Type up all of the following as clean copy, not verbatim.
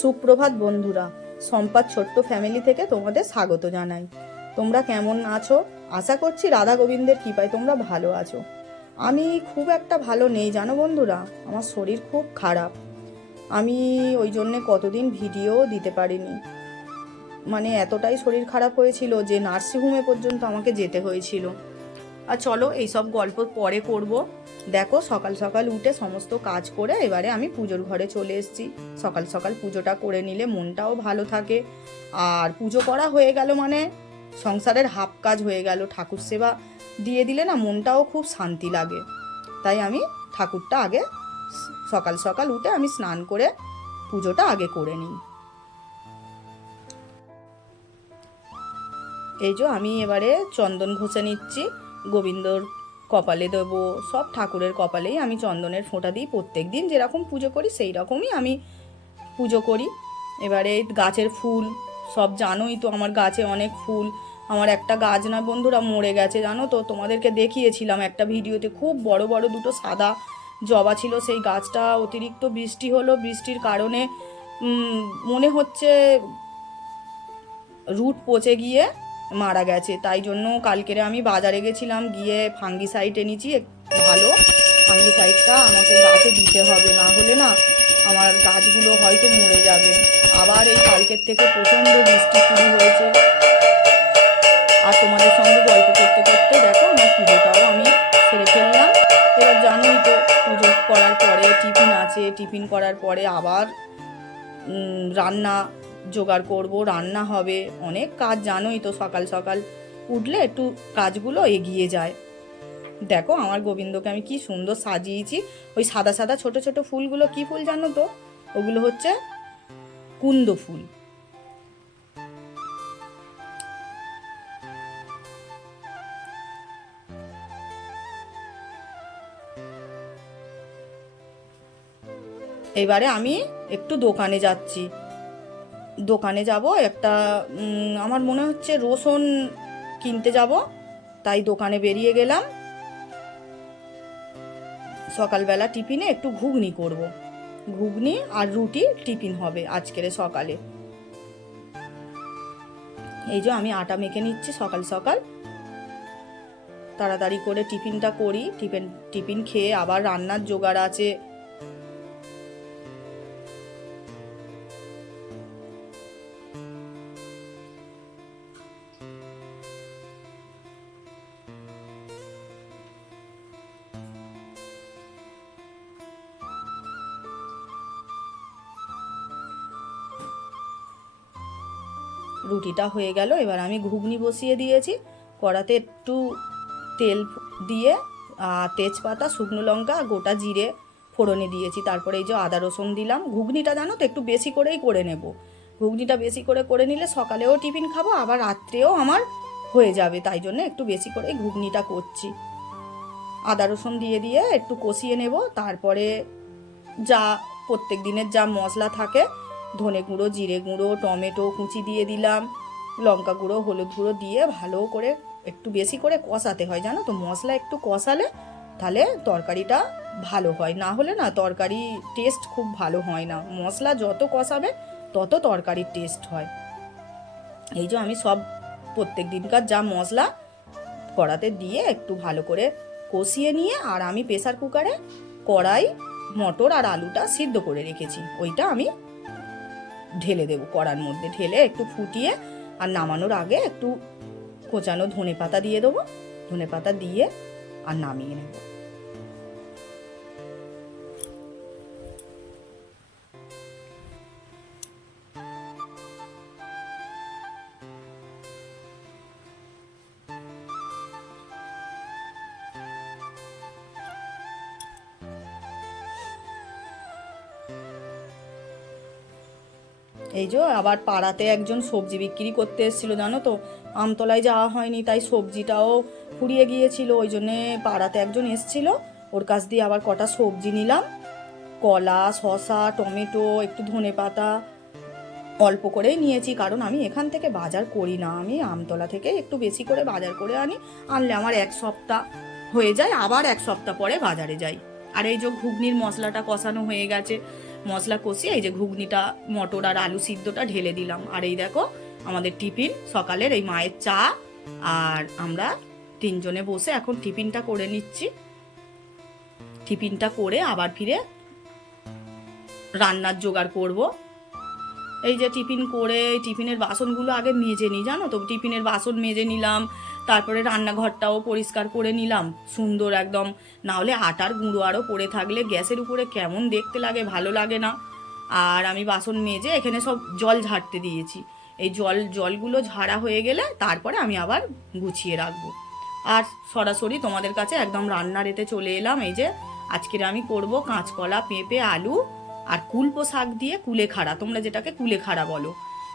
সুপ্রভাত বন্ধুরা, সম্পাদ ছোট্ট ফ্যামিলি থেকে তোমাদের স্বাগত জানাই। তোমরা কেমন আছো? আশা করছি রাধা গোবিন্দের কৃপায় তোমরা ভালো আছো। আমি খুব একটা ভালো নেই জানো বন্ধুরা, আমার শরীর খুব খারাপ। আমি ওই জন্যে কতদিন ভিডিও দিতে পারিনি। মানে এতটাই শরীর খারাপ হয়েছিল যে নার্সিংহোমে পর্যন্ত আমাকে যেতে হয়েছিল। আর চলো এইসব গল্প পরে করব। দেখো সকাল সকাল উঠে সমস্ত কাজ করে এবারে আমি পুজোর ঘরে চলে এসেছি। সকাল সকাল পুজোটা করে নিলে মনটাও ভালো থাকে। আর পুজো করা হয়ে গেল মানে সংসারের হাফ কাজ হয়ে গেল। ঠাকুর সেবা দিয়ে দিলে না মনটাও খুব শান্তি লাগে। তাই আমি ঠাকুরটা আগে সকাল সকাল উঠে আমি স্নান করে পুজোটা আগে করে নিই। এই যে আমি এবারে চন্দন ঘষে নিচ্ছি। গোবিন্দর কপালে দেবো, সব ঠাকুরের কপালেই আমি চন্দনের ফোঁটা দিই। প্রত্যেক দিন যেরকম পুজো করি সেই রকমই আমি পুজো করি। এবারে গাছের ফুল সব জানোই তো, আমার গাছে অনেক ফুল। আমার একটা গাছ না বন্ধুরা মরে গেছে জানো তো, তোমাদেরকে দেখিয়েছিলাম একটা ভিডিওতে। খুব বড় বড় দুটো সাদা জবা ছিল। সেই গাছটা অতিরিক্ত বৃষ্টি হলো, বৃষ্টির কারণে মনে হচ্ছে রুট পচে গিয়ে মারা গেছে। তাই জন্য কালকেরে আমি বাজারে গেছিলাম, গিয়ে ফাঙ্গিসাইড এনেছি। ভালো ফাঙ্গিসাইডটা আমাকে গাছে দিতে হবে, না হলে না আমার গাছগুলো হয়তো মরে যাবে। আবার এই কালকের থেকে প্রচণ্ড বৃষ্টি শুরু হয়েছে। আর তোমাদের সঙ্গে গল্প করতে করতে দেখো আমার পুজোটাও আমি সেরে ফেললাম। এবার জানোই তো পুজো করার পরে টিফিন আছে, টিফিন করার পরে আবার রান্না জোগাড় করব, রান্না হবে, অনেক কাজ জানোই তো। সকাল সকাল উঠলে একটু কাজগুলো এগিয়ে যায়। দেখো আমার গোবিন্দকে আমি কি সুন্দর সাজিয়েছি। ওই সাদা সাদা ছোট ছোট ফুলগুলো কি ফুল জানো তো? ওগুলো হচ্ছে কুন্দ ফুল। এবারে আমি একটু দোকানে যাচ্ছি। দোকানে যাব একটা, আমার মনে হচ্ছে রসুন কিনতে যাব। তাই দোকানে বেরিয়ে গেলাম। সকালবেলা টিফিনে একটু ঘুগনি করব। ঘুগনি আর রুটি টিফিন হবে আজকের সকালে। এই যে আমি আটা মেখে নিচ্ছি সকাল সকাল, তাড়াতাড়ি করে টিফিনটা করি। টিফিন খেয়ে আবার রান্নার জোগাড় আছে। রুটিটা হয়ে গেল, এবার আমি ঘুগনি বসিয়ে দিয়েছি। কড়াতে একটু তেল দিয়ে তেজপাতা, শুকনো লঙ্কা, গোটা জিরে ফোড়নে দিয়েছি। তারপরে এই যে আদা রসুন দিলাম। ঘুগনিটা জানো তো একটু বেশি করেই করে নেব। ঘুগনিটা বেশি করে নিলে সকালেও টিফিন খাবো, আবার রাত্রেও আমার হয়ে যাবে। তাই জন্য একটু বেশি করেই ঘুগনিটা করছি। আদা রসুন দিয়ে একটু কষিয়ে নেব। তারপরে যা প্রত্যেক দিনের যা মশলা থাকে, ধনে গুঁড়ো, জিরে গুঁড়ো, টমেটো কুচি দিয়ে দিলাম, লঙ্কা গুঁড়ো, হলুদ গুঁড়ো দিয়ে ভালো করে একটু বেশি করে কষাতে হয় জানো তো। মশলা একটু কষালে তাহলে তরকারিটা ভালো হয়, না হলে না তরকারি টেস্ট খুব ভালো হয় না। মশলা যত কষাবে তত তরকারির টেস্ট হয়। এই যে আমি সব প্রত্যেক দিনকার যা মশলা কড়াতে দিয়ে একটু ভালো করে কষিয়ে নিয়ে, আর আমি প্রেসার কুকারে কড়াই মটর আর আলুটা সিদ্ধ করে রেখেছি, ওইটা আমি ঢেলে দেবো। কড়ার মধ্যে ঢেলে একটু ফুটিয়ে আর নামানোর আগে একটু কোচানো ধনে পাতা দিয়ে দেবো। ধনে পাতা দিয়ে আর নামিয়ে নেব। এই যে আবার পাড়াতে একজন সবজি বিক্রি করতে এসেছিলো জানো তো। আমতলায় যাওয়া হয়নি, তাই সবজিটাও ফুরিয়ে গিয়েছিল। ওই জন্যে পাড়াতে একজন এসেছিলো, ওর কাছ দিয়ে আবার কটা সবজি নিলাম। কলা, শসা, টমেটো, একটু ধনে পাতা অল্প করেই নিয়েছি, কারণ আমি এখান থেকে বাজার করি না। আমি আমতলা থেকে একটু বেশি করে বাজার করে আনলে আমার এক সপ্তাহ হয়ে যায়, আবার এক সপ্তাহ পরে বাজারে যাই। আর এই যে ঘুগনির মশলাটা কষানো হয়ে গেছে, মশলা কষিয়ে এই যে ঘুগনিটা, মটর আর আলু সিদ্ধটা ঢেলে দিলাম। আর এই দেখো আমাদের টিফিন সকালের, এই মায়ের চা, আর আমরা তিনজনে বসে এখন টিফিনটা করে নিচ্ছি। টিফিনটা করে আবার ফিরে রান্নার জোগাড় করব। এই যে টিফিন করে টিফিনের বাসনগুলো আগে মেজে নিই, জানো তো, টিফিনের বাসন মেজে নিলাম, তারপরে রান্নাঘরটাও পরিষ্কার করে নিলাম সুন্দর একদম। না হলে আটার গুঁড়ো আরও পড়ে থাকলে গ্যাসের উপরে কেমন দেখতে লাগে, ভালো লাগে না। আর আমি বাসন মেজে এখানে সব জল ঝাড়তে দিয়েছি। এই জলগুলো ঝাড়া হয়ে গেলে তারপরে আমি আবার গুছিয়ে রাখবো। আর সরাসরি তোমাদের কাছে একদম রান্নার এতে চলে এলাম। এই যে আজকের আমি করব কাঁচকলা, পেঁপে, আলু আর কুলপো শাক দিয়ে কুলেখাড়া, তোমরা যেটাকে কুলেখাড়া বলো,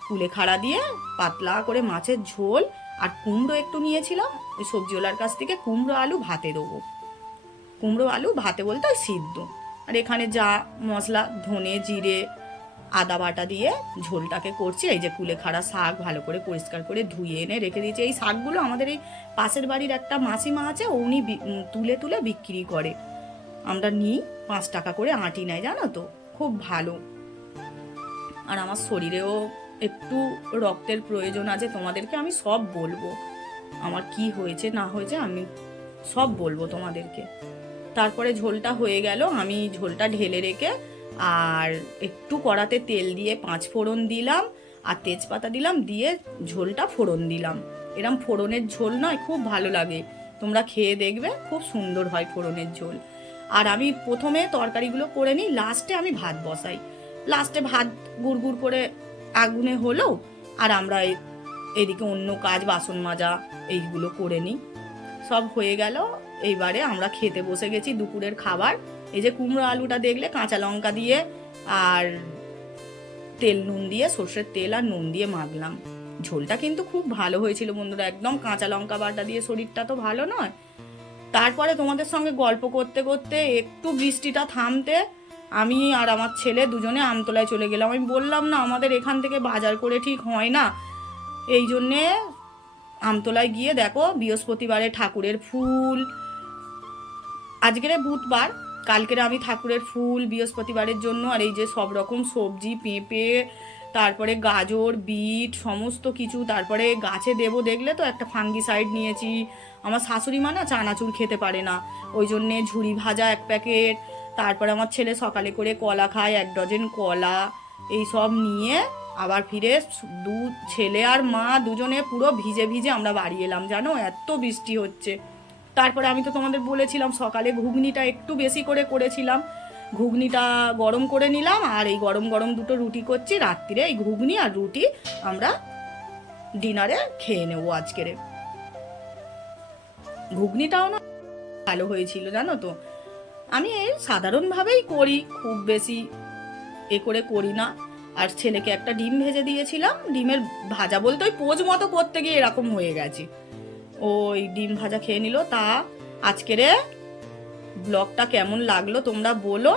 কুলেখাড়া দিয়ে পাতলা করে মাছের ঝোল। আর কুমড়ো একটু নিয়েছিলাম ওই সবজিওয়ালার কাছ থেকে, কুমড়ো আলু ভাতে দেবো। কুমড়ো আলু ভাতে বলতে ওই সিদ্ধ। আর এখানে যা মশলা, ধনে, জিরে, আদা বাটা দিয়ে ঝোলটাকে করছি। এই যে কুলেখাড়া শাক ভালো করে পরিষ্কার করে ধুয়ে এনে রেখে দিয়েছি। এই শাকগুলো আমাদের এই পাশের বাড়ির একটা মাসিমা আছে, উনি তুলে তুলে বিক্রি করে। আমরা নিই, 5 টাকা করে আঁটি নেয়, জানো তো, খুব ভালো। আর আমার শরীরেও একটু রক্তের প্রয়োজন আছে, তোমাদেরকে আমি সব বলবো, আমার কি হয়েছে না হয়েছে আমি সব বলবো তোমাদেরকে। তারপরে ঝোলটা হয়ে গেল, আমি ঝোলটা ঢেলে রেখে আর একটু কড়াতে তেল দিয়ে 5 ফোড়ন দিলাম আর তেজপাতা দিলাম, দিয়ে ঝোলটা ফোড়ন দিলাম। এরম ফোড়নের ঝোল নয়, খুব ভালো লাগে, তোমরা খেয়ে দেখবে, খুব সুন্দর হয় ফোড়নের ঝোল। আর আমি প্রথমে তরকারিগুলো করে নিই, লাস্টে আমি ভাত বসাই। লাস্টে ভাত গুড় করে আগুনে হলো, আর আমরা এদিকে অন্য কাজ, বাসন মাজা, এইগুলো করে নিই। সব হয়ে গেল, এইবারে আমরা খেতে বসে গেছি দুপুরের খাবার। এই যে কুমড়ো আলুটা দেখলে কাঁচা লঙ্কা দিয়ে আর তেল নুন দিয়ে, সর্ষের তেল আর নুন দিয়ে মাখলাম। ঝোলটা কিন্তু খুব ভালো হয়েছিল বন্ধুরা, একদম কাঁচা লঙ্কা বাটা দিয়ে শরীরটা তো ভালো নয়। তারপরে তোমাদের সঙ্গে গল্প করতে করতে একটু বৃষ্টিটা থামতে আমি আর আমার ছেলে দুজনে আমতলায় চলে গেলাম। আমি বললাম না আমাদের এখান থেকে বাজার করে ঠিক হয় না, এই জন্যে আমতলায় গিয়ে দেখো বৃহস্পতিবারে ঠাকুরের ফুল, আজকের বুধবার, কালকের আমি ঠাকুরের ফুল বৃহস্পতিবারের জন্য, আর এই যে সব রকম সবজি, পেঁপে, তারপরে গাজর, বিট, সমস্ত কিছু, তারপরে গাছে দেবো দেখলে তো একটা ফাঙ্গিসাইড নিয়েছি। আমার শাশুড়ি মা না চানাচুর খেতে পারে না, ওই জন্যে ঝুরি ভাজা 1 প্যাকেট, তারপরে আমার ছেলে সকালে করে কলা খায়, 1 ডজন কলা, এই সব নিয়ে আবার ফিরে ছেলে আর মা দুজনে পুরো ভিজে ভিজে আমরা বাড়ি এলাম, জানো, এত বৃষ্টি হচ্ছে। তারপরে আমি তো তোমাদের বলেছিলাম সকালে ঘুগনিটা একটু বেশি করে করেছিলাম, ঘুগনিটা গরম করে নিলাম, আর এই গরম গরম 2টো রুটি করছি। রাত্রিরে এই ঘুগনি আর রুটি আমরা ডিনারে খেয়ে নেবো আজকের। ঘুগনিটাও না ভালো হয়েছিল, জানো তো। আমি সাধারণভাবেই করি, খুব বেশি করে করি না। আর ছেলেকে একটা ডিম ভেজে দিয়েছিলাম, ডিমের ভাজা বলতে ওই পোজ মতো করতে গিয়ে এরকম হয়ে গেছে, ওই ডিম ভাজা খেয়ে নিল। তা আজকের ব্লগটা কেমন লাগলো তোমরা বলো।